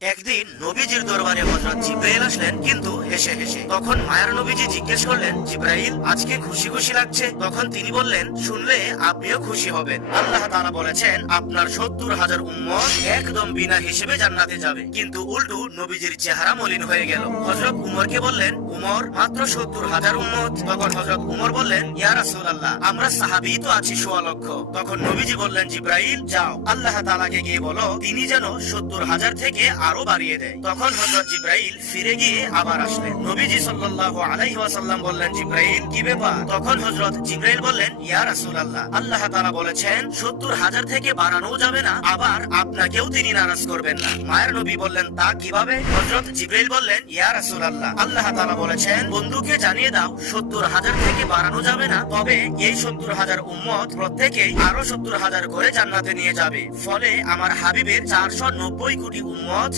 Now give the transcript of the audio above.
একদিন নবীজির দরবারে হযরত জিবরাইল আসলেন, কিন্তু হেসে হেসে। তখন মায়ার নবীজি জিজ্ঞেস করলেন, জিবরাইল, আজকে খুশি খুশি লাগছে? তখন তিনি বললেন, শুনলে আপনিও খুশি হবেন। আল্লাহ তাআলা বলেছেন, আপনার ৭০,০০০ উম্মত একদম বিনা হিসেবে জান্নাতে যাবে। কিন্তু উল্টো নবীজির চেহারা মলিন হয়ে গেল। হযরত উমরকে বললেন, উমর, মাত্র ৭০,০০০ উম্মত? তখন হযরত উমর বললেন, ইয়া রাসূলুল্লাহ, আমরা সাহাবী তো আছি ১৬ লক্ষ। তখন নবীজি বললেন, জিবরাইল, যাও আল্লাহ তাআলাকে গিয়ে বলো তিনি যেন ৭০,০০০ থেকে আরো বাড়িয়ে দেয়। তখন হযরত জিবরাইল ফিরে গিয়ে আবার আসলেন। নবীজি সাল্লাল্লাহু আলাইহি ওয়াসাল্লাম বললেন, জিবরাইল, কি ব্যাপার? তখন হযরত জিবরাইল বললেন, ইয়া রাসূলুল্লাহ, আল্লাহ তাআলা বলেছেন ৭০,০০০ থেকে বাড়ানো যাবে না, আবার আপনাকেও তিনি নারাজ করবেন না। মায়ের নবী বললেন, তা কিভাবে? হযরত জিবরাইল বললেন, ইয়া রাসূলুল্লাহ, আল্লাহ তাআলা বলেছেন বন্ধুকে জানিয়ে দাও ৭০,০০০ থেকে বাড়ানো যাবে না, তবে এই ৭০,০০০ উম্মত প্রত্যেকেই আরো ৭০,০০০ করে জান্নাতে নিয়ে যাবে। ফলে আমার হাবিবের ৪৯০ কোটি উম্মত